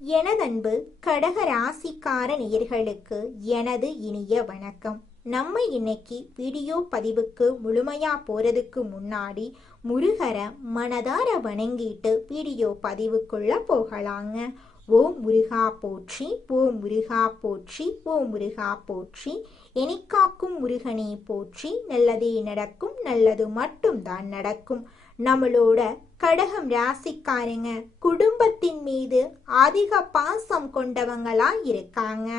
எனதன்பு கடக ராசிக்கார நேயர்களுக்கு எனது இனிய வணக்கம். நம்ம இன்னைக்கு வீடியோ பதிவுக்கு முழுமையா போறதுக்கு முன்னாடி முருகரை மனதார வணங்கிட்டு வீடியோ பதிவுக்குள்ள போகலாங்க. ஓம் முருகா போற்றி, ஓம் முருகா போற்றி, ஓம் முருகா போற்றி. எனிக்காக்கும் முருகனே போற்றி. நல்லதே நடக்கும், நல்லது மட்டும்தான் நடக்கும். நம்மளோட கடகம் ராசிக்காரங்க குடும்பத்தின் மீது அதிக பாசம் கொண்டவங்களா இருக்காங்க.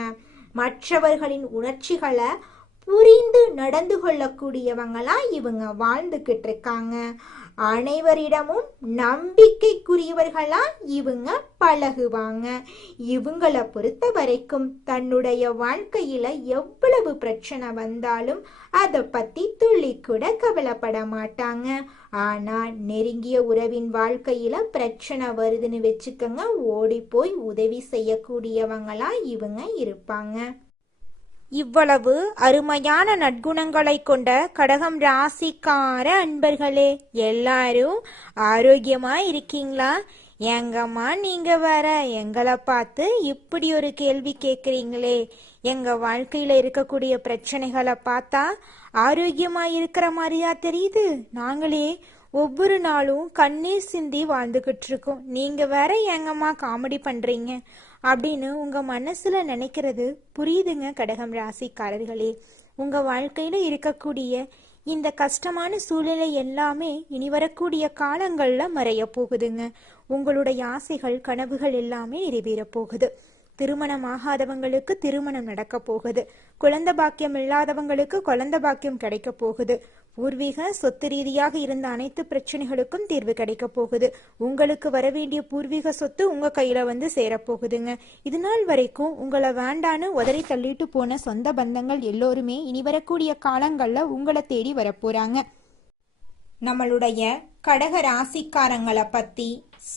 மற்றவர்களின் உணர்ச்சிகளை புரிந்து நடந்து கொள்ளக்கூடியவங்களா இவங்க வாழ்ந்துகிட்டு இருக்காங்க. அனைவரிடமும் நம்பிக்கைக்குரியவர்களா இவங்க பழகுவாங்க. இவங்களை பொறுத்த வரைக்கும் தன்னுடைய வாழ்க்கையில எவ்வளவு பிரச்சனை வந்தாலும் அதை பத்தி துள்ளி கூட கவலைப்பட மாட்டாங்க. ஆனா நெருங்கிய உறவின் வாழ்க்கையில பிரச்சனை வருதுன்னு வச்சுக்கோங்க, ஓடி போய் உதவி செய்யக்கூடியவங்களா இவங்க இருப்பாங்க. இவ்வளவு அருமையான நற்குணங்களை கொண்ட கடகம் ராசிக்கார அன்பர்களே, எல்லாரும் ஆரோக்கியமா இருக்கீங்களா? எங்கம்மா நீங்க வேற எங்களை பார்த்து இப்படி ஒரு கேள்வி கேட்குறீங்களே? எங்க வாழ்க்கையில இருக்கக்கூடிய பிரச்சனைகளை பார்த்தா ஆரோக்கியமா இருக்கிற மாதிரியா தெரியுது? நாங்களே ஒவ்வொரு நாளும் கண்ணீர் சிந்தி வாழ்ந்துகிட்டு இருக்கோம், நீங்க வேற எங்கம்மா காமெடி பண்றீங்க அப்படின்னு உங்க மனசுல நினைக்கிறது புரியுதுங்க கடகம் ராசிக்காரர்களே. உங்க வாழ்க்கையில இருக்கக்கூடிய இந்த கஷ்டமான சூழ்நிலை எல்லாமே இனி வரக்கூடிய காலங்கள்ல மறைய போகுதுங்க. உங்களுடைய ஆசைகள் கனவுகள் எல்லாமே நிறைவேற போகுது. திருமணம் ஆகாதவங்களுக்கு திருமணம் நடக்க போகுது. குழந்தை பாக்கியம் இல்லாதவங்களுக்கு குழந்தை பாக்கியம் கிடைக்க போகுது. பூர்வீக சொத்து ரீதியாக இருந்த அனைத்து பிரச்சனைகளுக்கும் தீர்வு கிடைக்க போகுது. உங்களுக்கு வரவேண்டிய பூர்வீக சொத்து உங்க கையில வந்து சேரப்போகுதுங்க. இது நாள் வரைக்கும் உங்களை வேண்டான்னு உதறி தள்ளிட்டு போன சொந்த பந்தங்கள் எல்லோருமே இனி வரக்கூடிய காலங்கள்ல உங்களை தேடி வரப்போறாங்க. நம்மளுடைய கடக ராசிக்காரங்களை பத்தி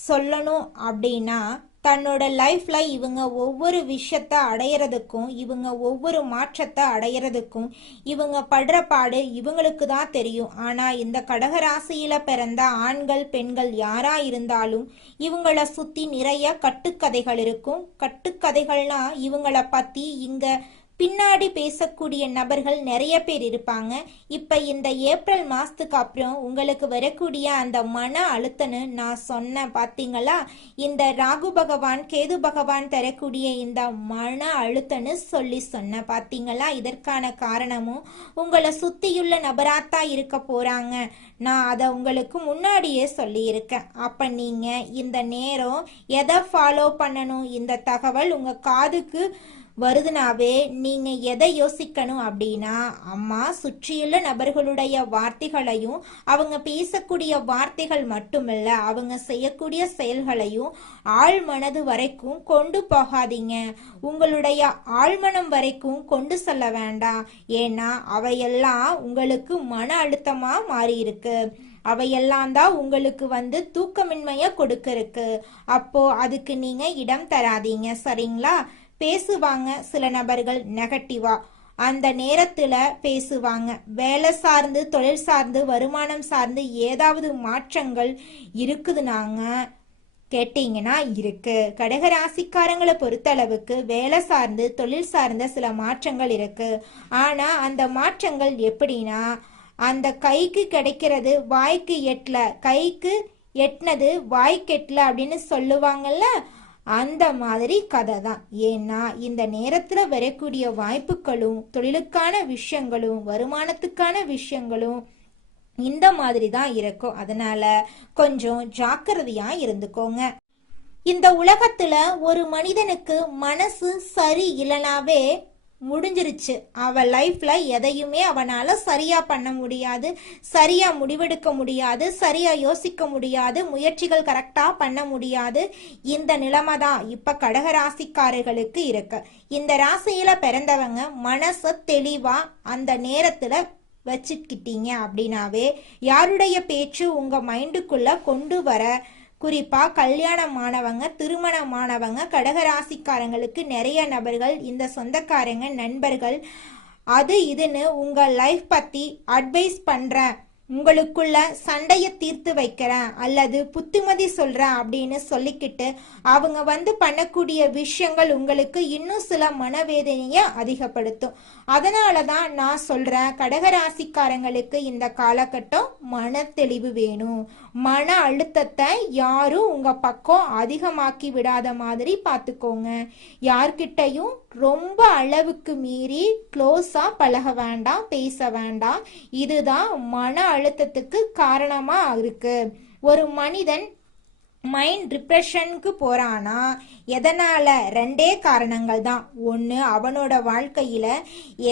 சொல்லணும் அப்படின்னா, தன்னோட லைஃப்ல இவங்க ஒவ்வொரு விஷயத்த அடையிறதுக்கும், இவங்க ஒவ்வொரு மாற்றத்தை அடையிறதுக்கும் இவங்க படுற பாடு இவங்களுக்கு தான் தெரியும். ஆனா இந்த கடகராசியில பிறந்த ஆண்கள் பெண்கள் யாரா இருந்தாலும் இவங்கள சுத்தி நிறைய கட்டுக்கதைகள் இருக்கும். கட்டுக்கதைகள்னா இவங்கள பத்தி இங்க பின்னாடி பேசக்கூடிய நபர்கள் நிறைய பேர் இருப்பாங்க. இப்ப இந்த ஏப்ரல் மாசத்துக்கு அப்புறம் உங்களுக்கு வரக்கூடிய அந்த மன அழுத்தன்னு நான் சொன்னேன் பாத்தீங்களா? இந்த ராகு பகவான் கேது பகவான் தரக்கூடிய இந்த மன அழுத்தன்னு சொல்லி சொன்னேன் பாத்தீங்களா? இதற்கான காரணமும் உங்களை சுத்தியுள்ள நபராத்தா இருக்க போறாங்க. நான் அதை உங்களுக்கு முன்னாடியே சொல்லியிருக்கேன். அப்ப நீங்க இந்த நேரம் எதை ஃபாலோ பண்ணணும்? இந்த தகவல் உங்க காதுக்கு வருதுனாவே நீங்க எதை யோசிக்கணும் அப்படின்னா, அம்மா சுற்றியுள்ள நபர்களுடைய வார்த்தைகளையும் அவங்க பேசக்கூடிய வார்த்தைகள் மட்டுமல்ல, அவங்க செய்யக்கூடிய செயல்களையும் ஆழ் மனது வரைக்கும் கொண்டு போகாதீங்க. உங்களுடைய ஆழ்மனம் வரைக்கும் கொண்டு செல்ல வேண்டாம். ஏன்னா அவையெல்லாம் உங்களுக்கு மன அழுத்தமா மாறி இருக்கு. அவையெல்லாம் தான் உங்களுக்கு வந்து தூக்கமின்மைய கொடுக்க இருக்கு. அப்போ அதுக்கு நீங்க இடம் தராதீங்க, சரிங்களா? பேசுவாங்க சில நபர்கள் நெகட்டிவா, அந்த நேரத்துல பேசுவாங்க. வேலை சார்ந்து தொழில் சார்ந்து வருமானம் சார்ந்து ஏதாவது மாற்றங்கள் இருக்குதுனாங்க கேட்டீங்கன்னா இருக்கு. கடகராசிக்காரங்களை பொறுத்தளவுக்கு வேலை சார்ந்து தொழில் சார்ந்த சில மாற்றங்கள் இருக்கு. ஆனா அந்த மாற்றங்கள் எப்படின்னா, அந்த கைக்கு கிடைக்கிறது வாய்க்கு எட்டல, கைக்கு எட்டினது வாய்க்கு எட்டல அப்படின்னு சொல்லுவாங்கல்ல, அந்த மாதிரி கதை தான். ஏன்னா இந்த நேரத்துல வரக்கூடிய வாய்ப்புகளும் தொழிலுக்கான விஷயங்களும் வருமானத்துக்கான விஷயங்களும் இந்த மாதிரி தான் இருக்கும். அதனால கொஞ்சம் ஜாக்கிரதையா இருந்துக்கோங்க. இந்த உலகத்துல ஒரு மனிதனுக்கு மனசு சரி இல்லைனாவே முடிஞ்சிருச்சு. அவன் லைஃப்ல எதையுமே அவனால சரியா பண்ண முடியாது, சரியா முடிவெடுக்க முடியாது, சரியா யோசிக்க முடியாது, முயற்சிகள் கரெக்டா பண்ண முடியாது. இந்த நிலைமை தான் இப்ப கடகராசிக்காரர்களுக்கு இருக்கு. இந்த ராசியில பிறந்தவங்க மனச தெளிவா அந்த நேரத்துல வச்சுக்கிட்டீங்க அப்படின்னாவே யாருடைய பேச்சு உங்க மைண்டுக்குள்ள கொண்டு வர, குறிப்பா கல்யாணமானவங்க திருமணமானவங்க கடகராசிக்காரங்களுக்கு நிறைய நபர்கள் இந்த சொந்தக்காரங்க நண்பர்கள் அது இதுன்னு உங்க லைஃப் பத்தி அட்வைஸ் பண்றேன், உங்களுக்குள்ள சண்டையை தீர்த்து வைக்கிறேன் அல்லது புத்திமதி சொல்றேன் அப்படின்னு சொல்லிக்கிட்டு அவங்க பண்ணக்கூடிய விஷயங்கள் உங்களுக்கு இன்னும் சில மனவேதனையை அதிகப்படுத்தும். அதனாலதான் நான் சொல்றேன், கடகராசிக்காரங்களுக்கு இந்த காலகட்டம் மன தெளிவு வேணும். மன அழுத்தத்தை யாரும் உங்க பக்கம் அதிகமாக்கி விடாத மாதிரி பார்த்துக்கோங்க. யார்கிட்டையும் ரொம்ப அளவுக்கு மீறி க்ளோஸா பழக வேண்டாம், பேச வேண்டாம். இதுதான் மன அழுத்தத்துக்கு காரணமா இருக்கு. ஒரு மனிதன் மைண்ட் டிப்ரெஷனுக்கு போறானா எதனால? ரெண்டே காரணங்கள் தான். ஒன்று, அவனோட வாழ்க்கையில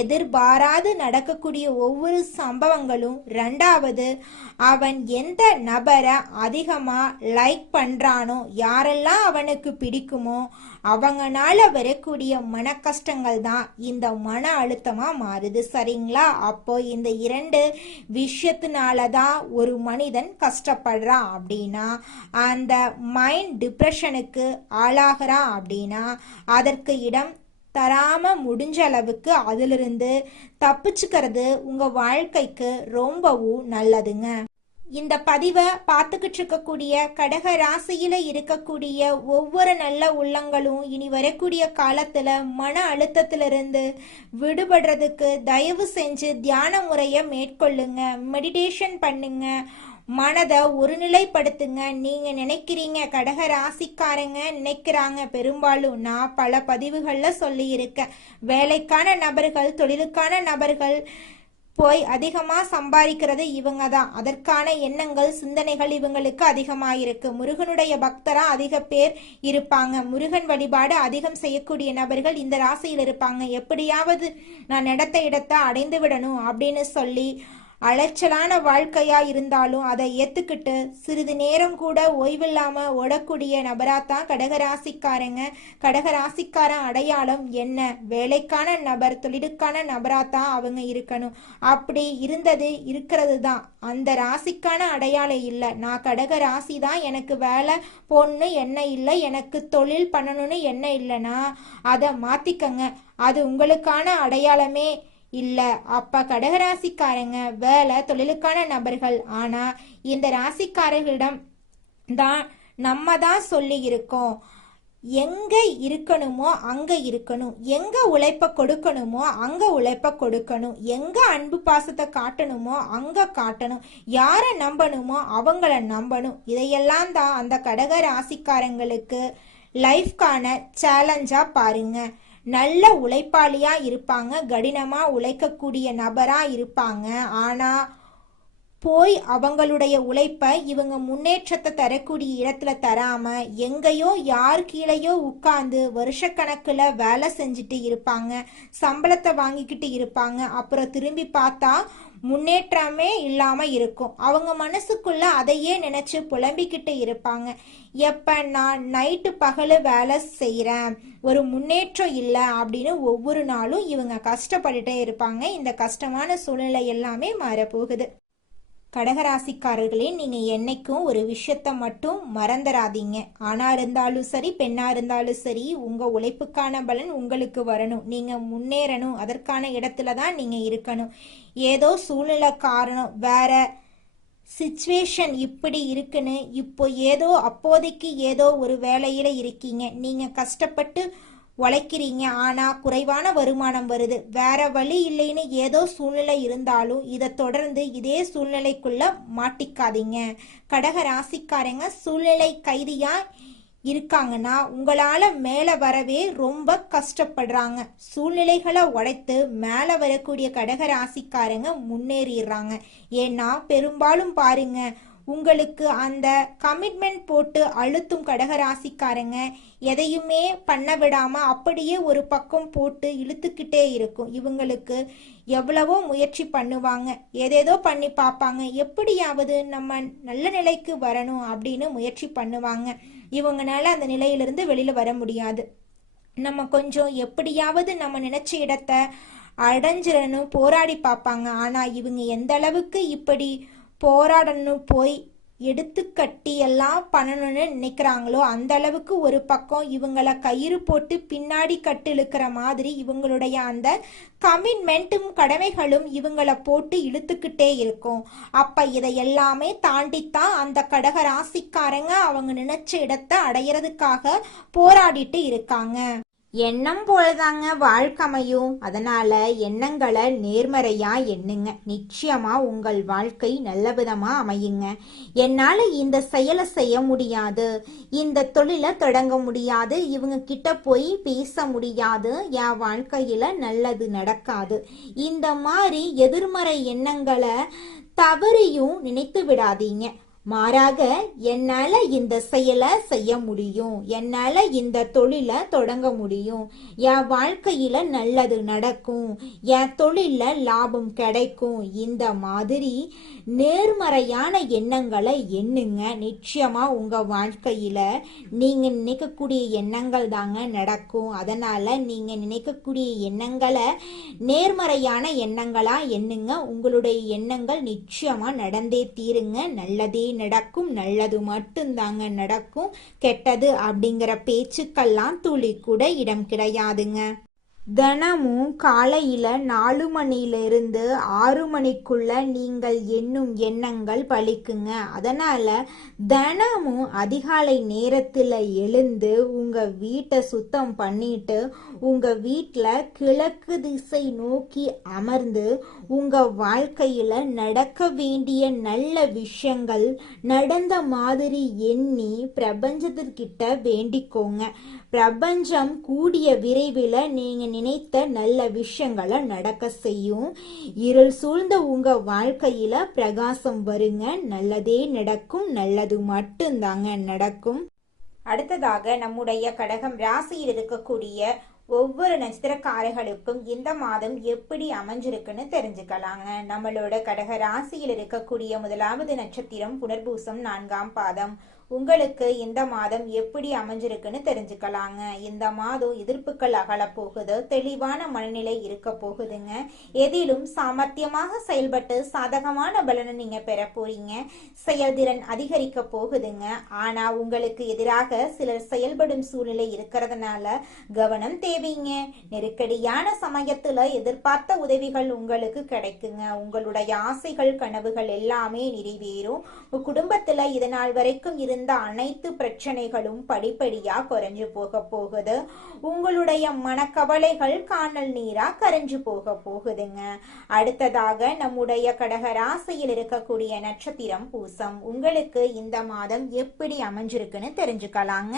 எதிர்பாராது நடக்கக்கூடிய ஒவ்வொரு சம்பவங்களும். ரெண்டாவது, அவன் எந்த நபரை அதிகமா லைக் பண்றானோ, யாரெல்லாம் அவனுக்கு பிடிக்குமோ அவங்கனால வரக்கூடிய மன கஷ்டங்கள் தான் இந்த மன அழுத்தமா மாறுது. சரிங்களா? அப்போ இந்த இரண்டு விஷயத்தினாலதான் ஒரு மனிதன் கஷ்டப்படுறான் அப்படின்னா, அந்த மைண்ட் டிப்ரெஷனுக்கு ஆளாகிறான் அப்படின்னா அதற்கு இடம் தராம முடிஞ்ச அளவுக்கு அதிலிருந்து தப்பிச்சுக்கிறது உங்க வாழ்க்கைக்கு ரொம்பவும் நல்லதுங்க. இந்த பதிவை பார்த்துக்கிட்டு இருக்கக்கூடிய கடக ராசியில இருக்கக்கூடிய ஒவ்வொரு நல்ல உள்ளங்களும் இனி வரக்கூடிய காலத்துல மன அழுத்தத்திலிருந்து விடுபடுறதுக்கு தயவு செஞ்சு தியான முறையை மேற்கொள்ளுங்க, மெடிடேஷன் பண்ணுங்க, மனதை ஒருநிலைப்படுத்துங்க. நீங்க நினைக்கிறீங்க, கடக ராசிக்காரங்க நினைக்கிறாங்க, பெரும்பாலும் நான் பல பதிவுகள்ல சொல்லி இருக்கேன், வேலைக்கான நபர்கள், தொழிலுக்கான நபர்கள் போய் அதிகமா சம்பாதிக்கிறது இவங்க தான். அதற்கான எண்ணங்கள், சிந்தனைகள் இவங்களுக்கு அதிகமாயிருக்கு. முருகனுடைய பக்தரா அதிக பேர் இருப்பாங்க. முருகன் வழிபாடு அதிகம் செய்யக்கூடிய நபர்கள் இந்த ராசியில் இருப்பாங்க. எப்படியாவது நான் இடத்தை அடைந்து விடணும் அப்படின்னு சொல்லி அலைச்சலான வாழ்க்கையா இருந்தாலும் அதை ஏத்துக்கிட்டு சிறிது நேரம் கூட ஓய்வில்லாம ஓடக்கூடிய நபராத்தான் கடகராசிக்காரங்க. கடகராசிக்காரன் அடையாளம் என்ன? வேலைக்கான நபர், தொழிலுக்கான நபராத்தான் அவங்க இருக்கணும். அப்படி இருக்கிறது தான் அந்த ராசிக்கான அடையாளம் இல்லை. நான் கடக ராசி தான், எனக்கு வேலை போடணும்னு என்ன இல்லை, எனக்கு தொழில் பண்ணணும்னு என்ன இல்லைன்னா அதை மாத்திக்கங்க. அது உங்களுக்கான அடையாளமே இல்ல. அப்ப கடகராசிக்காரங்க வேலை, தொழிலுக்கான நபர்கள். ஆனா இந்த ராசிக்காரர்களிடம் தான் நம்ம தான் சொல்லி இருக்கோம், எங்க இருக்கணுமோ அங்க இருக்கணும், எங்க உழைப்ப கொடுக்கணுமோ அங்க உழைப்ப கொடுக்கணும், எங்க அன்பு பாசத்தை காட்டணுமோ அங்க காட்டணும், யார நம்பணுமோ அவங்கள நம்பணும். இதையெல்லாம் தான் அந்த கடக ராசிக்காரங்களுக்கு லைஃப்கான சேலஞ்சா பாருங்க. நல்ல உழைப்பாளியா இருப்பாங்க, கடினமா உழைக்கக்கூடிய நபரா இருப்பாங்க. ஆனா போய் அவங்களுடைய உழைப்ப இவங்க முன்னேற்றத்தை தரக்கூடிய இடத்துல தராம எங்கேயோ யார் கீழேயோ உட்கார்ந்து வருஷக்கணக்குல வேலை செஞ்சுட்டு இருப்பாங்க, சம்பளத்தை வாங்கிக்கிட்டு இருப்பாங்க. அப்புறம் திரும்பி பார்த்தா முன்னேற்றமே இல்லாம இருக்கும். அவங்க மனசுக்குள்ள அதையே நினைச்சு புலம்பிக்கிட்டு இருப்பாங்க. எப்ப நான் நைட்டு பகல வேலை செய்யறேன், ஒரு முன்னேற்றம் இல்லை அப்படின்னு ஒவ்வொரு நாளும் இவங்க கஷ்டப்பட்டுட்டே இருப்பாங்க. இந்த கஷ்டமான சூழ்நிலை எல்லாமே மாறப்போகுது. கடகராசிக்காரர்களே, நீங்க என்னைக்கும் ஒரு விஷயத்த மட்டும் மறந்துடாதீங்க. ஆணா இருந்தாலும் சரி, பெண்ணா இருந்தாலும் சரி, உங்க உழைப்புக்கான பலன் உங்களுக்கு வரணும். நீங்க முன்னேறணும். அதற்கான இடத்துல தான் நீங்க இருக்கணும். ஏதோ சூழ்நிலை காரணம், வேற சிச்சுவேஷன் இப்படி இருக்குன்னு இப்போ ஏதோ அப்போதைக்கு ஏதோ ஒரு வேலையில இருக்கீங்க, நீங்க கஷ்டப்பட்டு உழைக்கிறீங்க, ஆனா குறைவான வருமானம் வருது, வேற வழி இல்லைன்னு ஏதோ சூழ்நிலை இருந்தாலும் இதை தொடர்ந்து இதே சூழ்நிலைக்குள்ள மாட்டிக்காதீங்க. கடக ராசிக்காரங்க சூழ்நிலை கைதியா இருக்காங்கன்னா உங்களால மேல வரவே ரொம்ப கஷ்டப்படுறாங்க. சூழ்நிலைகளை உடைத்து மேல வரக்கூடிய கடக ராசிக்காரங்க முன்னேறிடுறாங்க. ஏன்னா பெரும்பாலும் பாருங்க, உங்களுக்கு அந்த கமிட்மெண்ட் போட்டு அழுத்தும் கடகராசிக்காரங்க எதையுமே பண்ண விடாம அப்படியே ஒரு பக்கம் போட்டு இழுத்துக்கிட்டே இருக்கும். இவங்களுக்கு எவ்வளவோ முயற்சி பண்ணுவாங்க, ஏதேதோ பண்ணி பார்ப்பாங்க, எப்படியாவது நம்ம நல்ல நிலைக்கு வரணும் அப்படின்னு முயற்சி பண்ணுவாங்க. இவங்கனால அந்த நிலையிலிருந்து வெளியில வர முடியாது. நம்ம கொஞ்சம் எப்படியாவது நம்ம நினைச்ச இடத்த அடைஞ்சிடணும் போராடி பார்ப்பாங்க. ஆனா இவங்க எந்த அளவுக்கு இப்படி போராடணும் போய் எடுத்து கட்டி எல்லாம் பண்ணணும்னு நினைக்கிறாங்களோ அந்த அளவுக்கு ஒரு பக்கம் இவங்கள கயிறு போட்டு பின்னாடி கட்டு இழுக்கிற மாதிரி இவங்களுடைய அந்த கமிட்மெண்ட்டும் கடமைகளும் இவங்கள போட்டு இழுத்துக்கிட்டே இருக்கும். அப்ப இதை எல்லாமே தாண்டித்தான் அந்த கடக ராசிக்காரங்க அவங்க நினைச்ச இடத்தை அடையிறதுக்காக போராடிட்டு இருக்காங்க. எண்ணம் போலதாங்க வாழ்க்கையும். அதனால எண்ணங்களை நேர்மறையா எண்ணுங்க. நிச்சயமா உங்கள் வாழ்க்கை நல்ல விதமா அமையுங்க. என்னால இந்த செயலை செய்ய முடியாது, இந்த தொழிலை தொடங்க முடியாது, இவங்க கிட்ட போய் பேச முடியாது, என் வாழ்க்கையில நல்லது நடக்காது, இந்த மாதிரி எதிர்மறை எண்ணங்களை தவறியும் நினைத்து விடாதீங்க. மாறாக என்னால இந்த செயலை செய்ய முடியும், என்னால இந்த தொழிலை தொடங்க முடியும், என் வாழ்க்கையில நல்லது நடக்கும், என் தொழில லாபம் கிடைக்கும், இந்த மாதிரி நேர்மறையான எண்ணங்களை எண்ணுங்க. நிச்சயமா உங்க வாழ்க்கையில நீங்க நினைக்கக்கூடிய எண்ணங்கள் தாங்க நடக்கும். அதனால நீங்க நினைக்கக்கூடிய எண்ணங்களை நேர்மறையான எண்ணங்களா எண்ணுங்க. உங்களுடைய எண்ணங்கள் நிச்சயமா நடந்தே தீருங்க. நல்லதே நடக்கும், நல்லது மட்டும்தாங்க நடக்கும். கெட்டது அப்படிங்கிற பேச்சுக்கெல்லாம் துளி கூட இடம் கிடையாதுங்க. தினமும் காலையில 4 மணியிலிருந்து 6 மணிக்குள்ள நீங்கள் எண்ணும் எண்ணங்கள் பலிக்குங்க. அதனால தினமும் அதிகாலை நேரத்துல எழுந்து உங்க வீட்டை சுத்தம் பண்ணிட்டு உங்க வீட்டுல கிழக்கு திசை நோக்கி அமர்ந்து உங்க வாழ்க்கையில நடக்க வேண்டிய நல்ல விஷயங்கள் நடந்த மாதிரி எண்ணி பிரபஞ்சத்திற்கிட்ட வேண்டிக்கோங்க. பிரபஞ்சம் கூடிய விரைவில் நீங்க நினைத்த நல்ல விஷயங்களை நடக்க செய்யும். இருள் சூழ்ந்த உங்க வாழ்க்கையில பிரகாசம் வருங்க. நல்லதே நடக்கும், நல்லது மட்டும்தாங்க நடக்கும். அடுத்ததாக நம்முடைய கடகம் ராசியில் இருக்கக்கூடிய ஒவ்வொரு நட்சத்திரக்காரர்களுக்கும் இந்த மாதம் எப்படி அமைஞ்சிருக்குன்னு தெரிஞ்சுக்கலாங்க. நம்மளோட கடக ராசியில் இருக்கக்கூடிய முதலாவது நட்சத்திரம் புனர்பூசம் 4ஆம் பாதம். உங்களுக்கு இந்த மாதம் எப்படி அமைஞ்சிருக்குன்னு தெரிஞ்சுக்கலாங்க. இந்த மாதம் எதிர்ப்புகள் அகல போகுது, தெளிவான மனநிலை இருக்க போகுதுங்க. எதிலும் சாமர்த்தியமாக செயல்பட்டு சாதகமான பலனை நீங்க பெற போறீங்க. செயல்திறன் அதிகரிக்க போகுதுங்க. ஆனா உங்களுக்கு எதிராக சிலர் செயல்படும் சூழ்நிலை இருக்கிறதுனால கவனம் தேவைங்க. நெருக்கடியான சமயத்துல எதிர்பார்த்த உதவிகள் உங்களுக்கு கிடைக்குங்க. உங்களுடைய ஆசைகள் கனவுகள் எல்லாமே நிறைவேறும். குடும்பத்துல இதனால் வரைக்கும் இருந்த அனைத்து பிரச்சனைகளும் படிப்படியா குறைஞ்சு போக போகுது. உங்களுடைய மனக்கவலைகள் காணல் நீரா கரைஞ்சு போக போகுதுங்க. அடுத்ததாக நம்முடைய கடக ராசியில் இருக்கக்கூடிய நட்சத்திரம் பூசம். உங்களுக்கு இந்த மாதம் எப்படி அமைஞ்சிருக்குன்னு தெரிஞ்சுக்கலாங்க.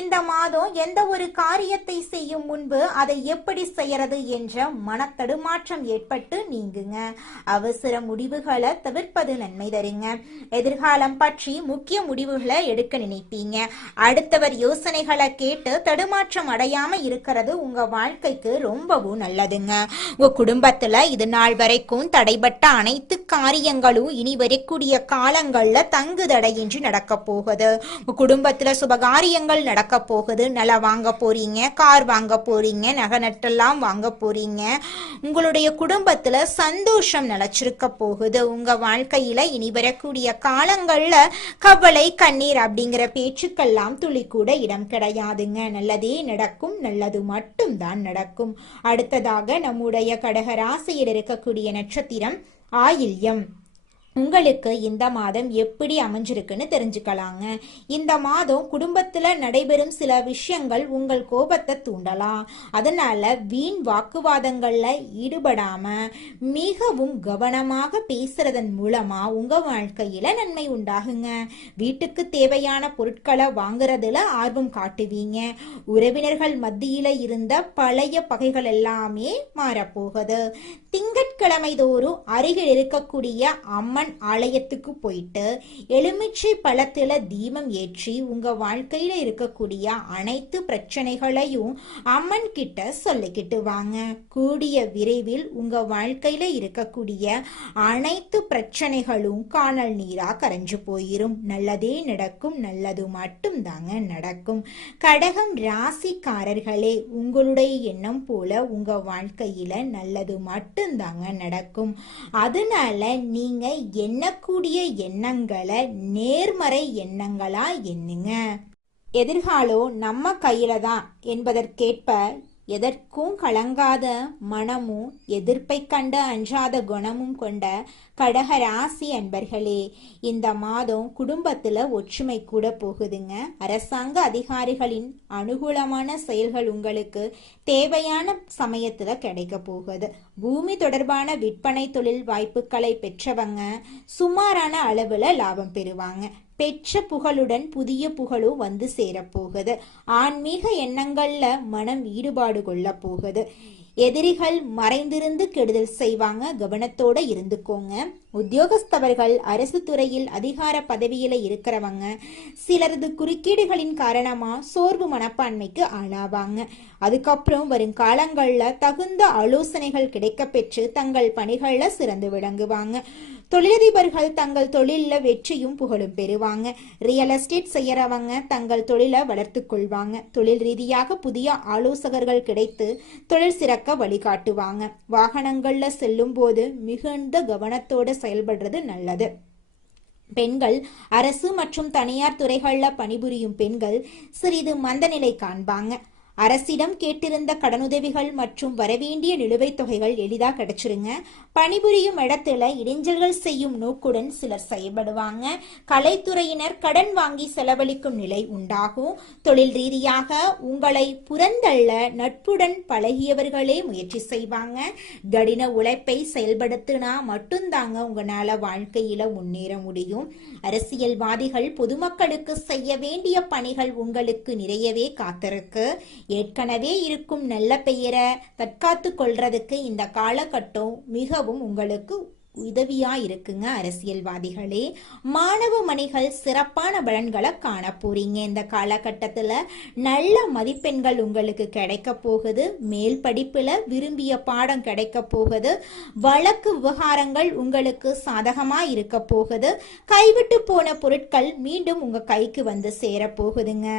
இந்த மாதம் எந்த ஒரு காரியத்தை செய்யும் முன்பு அதை எப்படி செய்யறது என்ற மனத்தடுமாற்றம் ஏற்பட்டு நீங்குங்க. அவசர முடிவுகளை தவிர்ப்பது நன்மை தருங்க. எதிர்காலம் பற்றி முக்கிய முடிவுகளை எடுக்க நினைப்பீங்க. அடுத்தவர் யோசனைகளை கேட்டு தடுமாற்றம் அடையாம இருக்கிறது உங்க வாழ்க்கைக்கு ரொம்பவும் நல்லதுங்க. உங்க குடும்பத்துல இது நாள் வரைக்கும் தடைபட்ட அனைத்து காரியங்களும் இனி வரக்கூடிய காலங்கள்ல தங்கு தடையின்றி நடக்க போகுது. உங்க குடும்பத்துல சுபகாரியங்கள் நடக்க போகுது. நில வாங்க போறீங்க, கார் வாங்க போறீங்க, நகை நட்டெல்லாம் வாங்க போறீங்க. உங்களுடைய குடும்பத்துல சந்தோஷம் நிலைச்சிருக்க போகுது. உங்க வாழ்க்கையில இனி வரக்கூடிய காலங்கள்ல கவலை கண்ணீர் அப்படிங்கிற பேச்சுக்கெல்லாம் துளி கூட இடம் கிடையாதுங்க. நல்லதே நடக்கும், நல்லது மட்டும்தான் நடக்கும். அடுத்ததாக நம்முடைய கடக ராசியில் இருக்கக்கூடிய நட்சத்திரம் ஆயில்யம். உங்களுக்கு இந்த மாதம் எப்படி அமைஞ்சிருக்குன்னு தெரிஞ்சுக்கலாங்க. இந்த மாதம் குடும்பத்துல நடைபெறும் சில விஷயங்கள் உங்கள் கோபத்தை தூண்டலாம். அதனால வீண் வாக்குவாதங்கள்ல ஈடுபடாம மிகவும் கவனமாக பேசுறதன் மூலமா உங்க வாழ்க்கையில நன்மை உண்டாகுங்க. வீட்டுக்கு தேவையான பொருட்களை வாங்குறதுல ஆர்வம் காட்டுவீங்க. உறவினர்கள் மத்தியில இருந்த பழைய பகைகள் எல்லாமே மாறப்போகுது. திங்கட்கிழமை தோறும் அருகில் இருக்கக்கூடிய அம்மன் ஆலயத்துக்கு போயிட்டு எலுமிச்சை பழத்துல தீபம் ஏற்றி உங்க வாழ்க்கையில இருக்கக்கூடிய அனைத்து பிரச்சனைகளையும் அம்மன் கிட்ட சொல்லிக்கிட்டு வாங்க. கூடிய விரைவில் உங்க வாழ்க்கையில இருக்கக்கூடிய அனைத்து பிரச்சனைகளும் காணல் நீரா கரைஞ்சு போயிரும். நல்லதே நடக்கும், நல்லது மட்டும் தாங்க நடக்கும். கடகம் ராசிக்காரர்களே, உங்களுடைய எண்ணம் போல உங்க வாழ்க்கையில நல்லது மட்டும் தாங்க நடக்கும். அதனால நீங்க எண்ணக்கூடிய எண்ணங்களை நேர்மறை எண்ணங்களா எண்ணுங்க. எதிர்காலம் நம்ம கையில தான் என்பதற்கேற்ப எதற்கும் கலங்காத மனமும் எதிர்ப்பை கண்டு அஞ்சாத குணமும் கொண்ட கடக ராசி அன்பர்களே, இந்த மாதம் குடும்பத்துல ஒற்றுமை கூட போகுதுங்க. அரசாங்க அதிகாரிகளின் அனுகூலமான செயல்கள் உங்களுக்கு தேவையான சமயத்துல கிடைக்க போகுது. பூமி தொடர்பான விற்பனை தொழில் வாய்ப்புகளை பெற்றவங்க சுமாரான அளவுல லாபம் பெறுவாங்க. பெற்ற புகழுடன் புதிய புகழும் வந்து சேரப்போகுது. ஆன்மீக எண்ணங்கள்ல மனம் ஈடுபாடு கொள்ள போகுது. எதிரிகள் மறைந்திருந்து கெடுதல் செய்வாங்க, கவனத்தோட இருந்துக்கோங்க. உத்தியோகஸ்தவர்கள் அரசு துறையில் அதிகார பதவியில இருக்கிறவங்க சிலரது குறுக்கீடுகளின் காரணமா சோர்வு மனப்பான்மைக்கு ஆளாவாங்க. அதுக்கப்புறம் வரும் காலங்கள்ல தகுந்த ஆலோசனைகள் கிடைக்க பெற்று தங்கள் பணிகள்ல சிறந்து விளங்குவாங்க. தொழிலதிபர்கள் தங்கள் தொழில வெற்றியும் புகழும் பெறுவாங்க. ரியல் எஸ்டேட் செய்யறவங்க தங்கள் தொழிலை வளர்த்து கொள்வாங்க. தொழில் ரீதியாக புதிய ஆலோசகர்கள் கிடைத்து தொழில் சிறக்க வழிகாட்டுவாங்க. வாகனங்கள்ல செல்லும் போது மிகுந்த கவனத்தோட செயல்படுறது நல்லது. பெண்கள் அரசு மற்றும் தனியார் துறைகள்ல பணிபுரியும் பெண்கள் சிறிது மந்தநிலை காண்பாங்க. அரசிடம் கேட்டிருந்த கடனுதவிகள் மற்றும் வரவேண்டிய நிலுவைத் தொகைகள் எளிதா கிடைச்சிருங்க. பணிபுரியும் இடத்துல இடைஞ்சல்கள் செய்யும் நோக்குடன் சிலர் செயல்படுவாங்க. கலைத்துறையினர் கடன் வாங்கி செலவழிக்கும் நிலை உண்டாகும். தொழில் ரீதியாக உங்களை புறந்தள்ள நட்புடன் பழகியவர்களே முயற்சி செய்வாங்க. கடின உழைப்பை செயல்படுத்தினா மட்டும்தாங்க உங்களால வாழ்க்கையில முன்னேற முடியும். அரசியல்வாதிகள் பொதுமக்களுக்கு செய்ய வேண்டிய பணிகள் உங்களுக்கு நிறையவே காத்திருக்கு. ஏற்கனவே இருக்கும் நல்ல பெயரை தற்காத்து கொள்றதுக்கு இந்த காலகட்டம் மிகவும் உங்களுக்கு உதவியா இருக்குங்க. அரசியல்வாதிகளே, மாணவ மணிகள் சிறப்பான பலன்களை காண போறீங்க. இந்த காலகட்டத்துல நல்ல மதிப்பெண்கள் உங்களுக்கு கிடைக்க போகுது. மேல் படிப்புல விரும்பிய பாடம் கிடைக்க போகுது. வழக்கு விவகாரங்கள் உங்களுக்கு சாதகமா இருக்க போகுது. கைவிட்டு போன பொருட்கள் மீண்டும் உங்க கைக்கு வந்து சேர போகுதுங்க.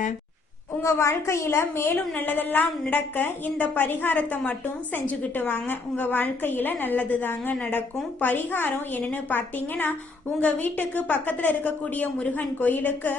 உங்க வாழ்க்கையில மேலும் நல்லதெல்லாம் நடக்க இந்த பரிகாரத்தை மட்டும் செஞ்சுக்கிட்டு வாங்க. உங்க வாழ்க்கையில நல்லது தாங்க நடக்கும். பரிகாரம் என்னன்னு பார்த்தீங்கன்னா, உங்க வீட்டுக்கு பக்கத்துல இருக்கக்கூடிய முருகன் கோயிலுக்கு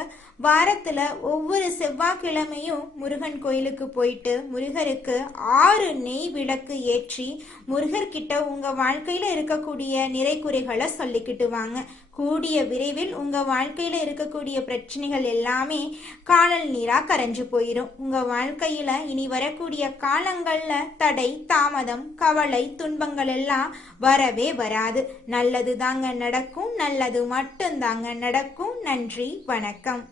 வாரத்துல ஒவ்வொரு செவ்வாய்க்கிழமையும் முருகன் கோயிலுக்கு போயிட்டு முருகருக்கு 6 நெய் விளக்கு ஏற்றி முருகர்கிட்ட உங்க வாழ்க்கையில இருக்கக்கூடிய நிறை குறைகளை சொல்லிக்கிட்டு வாங்க. கூடிய விரைவில் உங்க வாழ்க்கையில இருக்கக்கூடிய பிரச்சனைகள் எல்லாமே காணல் நீரா கரைஞ்சு போயிடும். உங்க வாழ்க்கையில இனி வரக்கூடிய காலங்கள்ல தடை, தாமதம், கவலை, துன்பங்கள் எல்லாம் வரவே வராது. நல்லது தாங்க நடக்கும். நல்லது மட்டும் தாங்க நடக்கும். நன்றி, வணக்கம்.